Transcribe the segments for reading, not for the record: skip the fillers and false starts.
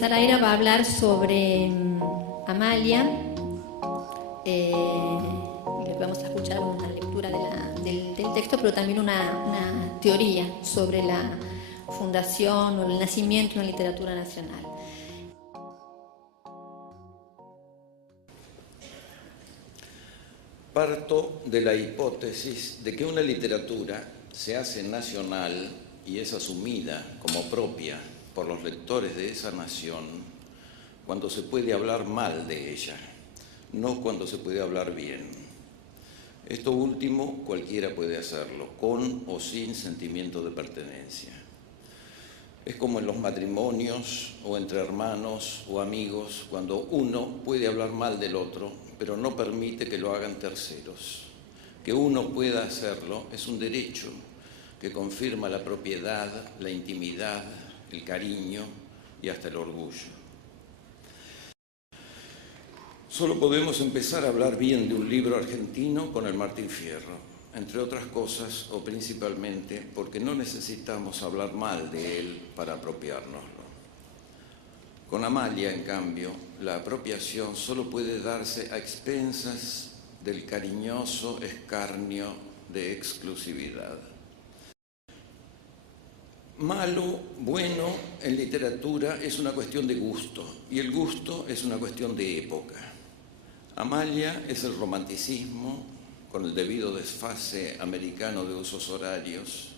Saraira va a hablar sobre Amalia. Lo que vamos a escuchar es una lectura del texto, pero también una teoría sobre la fundación o el nacimiento de una literatura nacional. Parto de la hipótesis de que una literatura se hace nacional y es asumida como propia por los lectores de esa nación cuando se puede hablar mal de ella, no cuando se puede hablar bien. Esto último cualquiera puede hacerlo, con o sin sentimiento de pertenencia. Es como en los matrimonios o entre hermanos o amigos, cuando uno puede hablar mal del otro, pero no permite que lo hagan terceros. Que uno pueda hacerlo es un derecho que confirma la propiedad, la intimidad, el cariño y hasta el orgullo. Solo podemos empezar a hablar bien de un libro argentino con el Martín Fierro, entre otras cosas o principalmente porque no necesitamos hablar mal de él para apropiárnoslo. Con Amalia, en cambio, la apropiación solo puede darse a expensas del cariñoso escarnio de exclusividad. Malo, bueno, en literatura es una cuestión de gusto, y el gusto es una cuestión de época. Amalia es el romanticismo, con el debido desfase americano de usos horarios,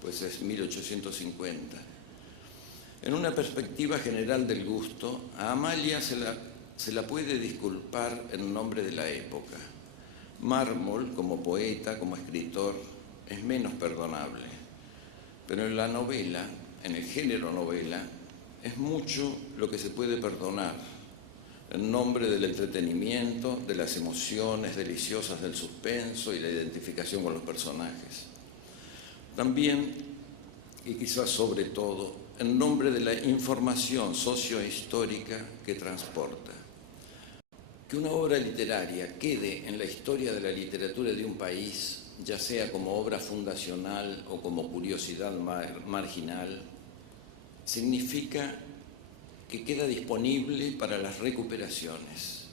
pues es 1850. En una perspectiva general del gusto, a Amalia se la puede disculpar en nombre de la época. Mármol, como poeta, como escritor, es menos perdonable. Pero en la novela, en el género novela, es mucho lo que se puede perdonar en nombre del entretenimiento, de las emociones deliciosas del suspenso y la identificación con los personajes. También, y quizás sobre todo, en nombre de la información sociohistórica que transporta. Que una obra literaria quede en la historia de la literatura de un país, ya sea como obra fundacional o como curiosidad marginal, significa que queda disponible para las recuperaciones.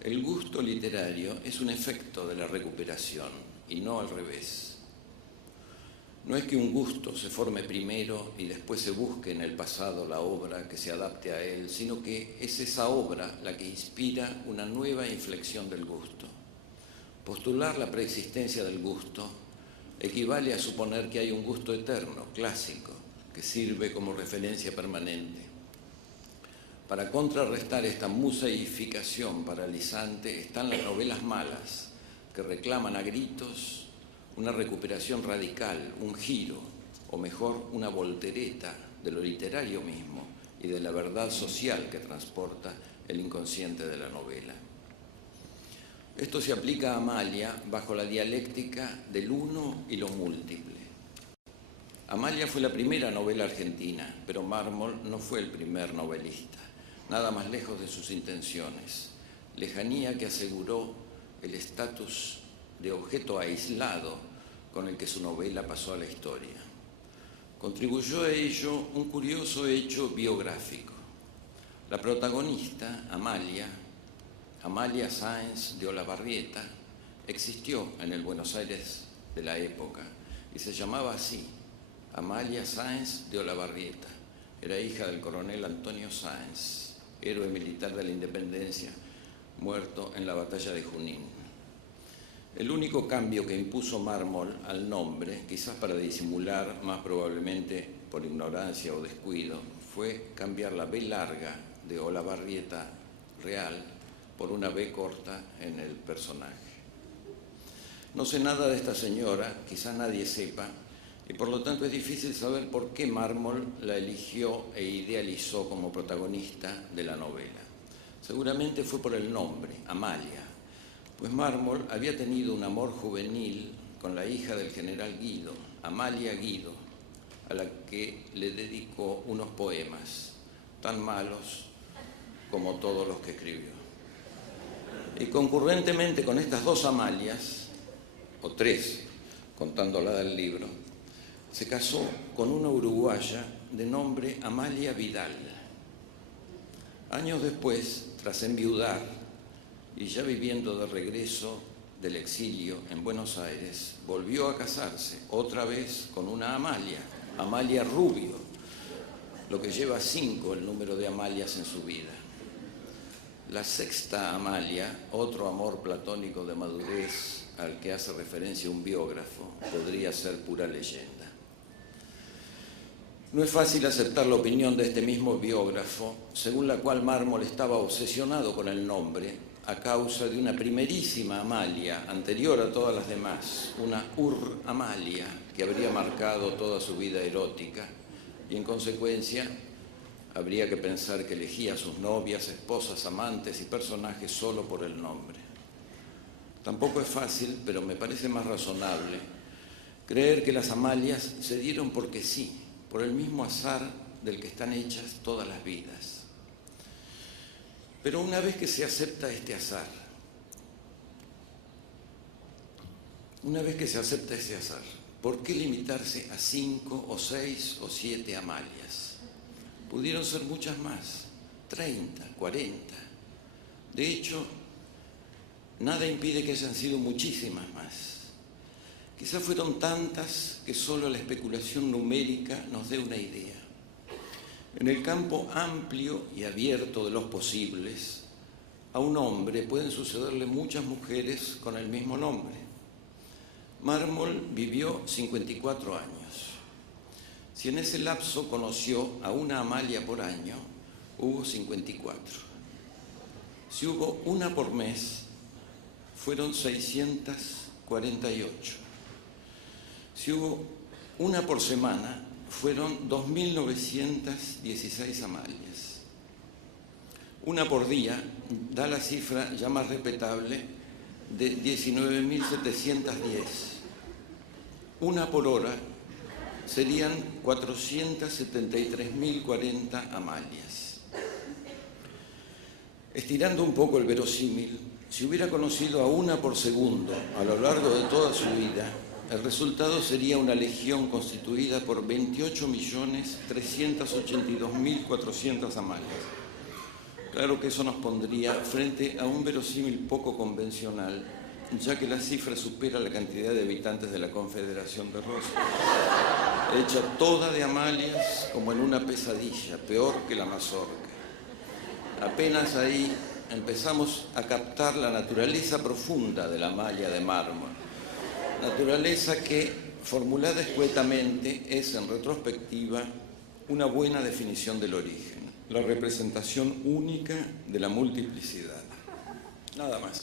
El gusto literario es un efecto de la recuperación y no al revés. No es que un gusto se forme primero y después se busque en el pasado la obra que se adapte a él, sino que es esa obra la que inspira una nueva inflexión del gusto. Postular la preexistencia del gusto equivale a suponer que hay un gusto eterno, clásico, que sirve como referencia permanente. Para contrarrestar esta museificación paralizante están las novelas malas, que reclaman a gritos una recuperación radical, un giro, o mejor, una voltereta de lo literario mismo y de la verdad social que transporta el inconsciente de la novela. Esto se aplica a Amalia bajo la dialéctica del uno y lo múltiple. Amalia fue la primera novela argentina, pero Mármol no fue el primer novelista, nada más lejos de sus intenciones. Lejanía que aseguró el estatus de objeto aislado con el que su novela pasó a la historia. Contribuyó a ello un curioso hecho biográfico. La protagonista, Amalia Sáenz de Olavarrieta, existió en el Buenos Aires de la época y se llamaba así, Amalia Sáenz de Olavarrieta. Era hija del coronel Antonio Sáenz, héroe militar de la Independencia, muerto en la batalla de Junín. El único cambio que impuso Mármol al nombre, quizás para disimular, más probablemente por ignorancia o descuido, fue cambiar la B larga de Olavarrieta real por una B corta en el personaje. No sé nada de esta señora, quizás nadie sepa, y por lo tanto es difícil saber por qué Mármol la eligió e idealizó como protagonista de la novela. Seguramente fue por el nombre, Amalia, pues Mármol había tenido un amor juvenil con la hija del general Guido, Amalia Guido, a la que le dedicó unos poemas tan malos como todos los que escribió. Y concurrentemente con estas dos Amalias, o tres, contando la del libro, se casó con una uruguaya de nombre Amalia Vidal. Años después, tras enviudar y ya viviendo de regreso del exilio en Buenos Aires, volvió a casarse, otra vez con una Amalia, Amalia Rubio, lo que lleva 5 el número de Amalias en su vida. La sexta Amalia, otro amor platónico de madurez al que hace referencia un biógrafo, podría ser pura leyenda. No es fácil aceptar la opinión de este mismo biógrafo, según la cual Mármol estaba obsesionado con el nombre a causa de una primerísima Amalia, anterior a todas las demás, una Amalia, que habría marcado toda su vida erótica, y en consecuencia habría que pensar que elegía a sus novias, esposas, amantes y personajes solo por el nombre. Tampoco es fácil, pero me parece más razonable, creer que las Amalias se dieron porque sí, por el mismo azar del que están hechas todas las vidas. Pero una vez que se acepta este azar, ¿por qué limitarse a 5 o 6 o 7 Amalias? Pudieron ser muchas más, 30, 40. De hecho, nada impide que hayan sido muchísimas más. Quizás fueron tantas que solo la especulación numérica nos dé una idea. En el campo amplio y abierto de los posibles, a un hombre pueden sucederle muchas mujeres con el mismo nombre. Mármol vivió 54 años. Si en ese lapso conoció a una Amalia por año, hubo 54. Si hubo una por mes, fueron 648. Si hubo una por semana, fueron 2.916 Amalias. Una por día da la cifra ya más respetable de 19.710. Una por hora serían 473.040 Amalias. Estirando un poco el verosímil, si hubiera conocido a una por segundo a lo largo de toda su vida, el resultado sería una legión constituida por 28.382.400 Amalias. Claro que eso nos pondría frente a un verosímil poco convencional, ya que la cifra supera la cantidad de habitantes de la Confederación de Rosas, hecha toda de Amalias como en una pesadilla, peor que la mazorca. Apenas ahí empezamos a captar la naturaleza profunda de la Amalia de Mármol. Naturaleza que, formulada escuetamente, es en retrospectiva una buena definición del origen, la representación única de la multiplicidad. Nada más.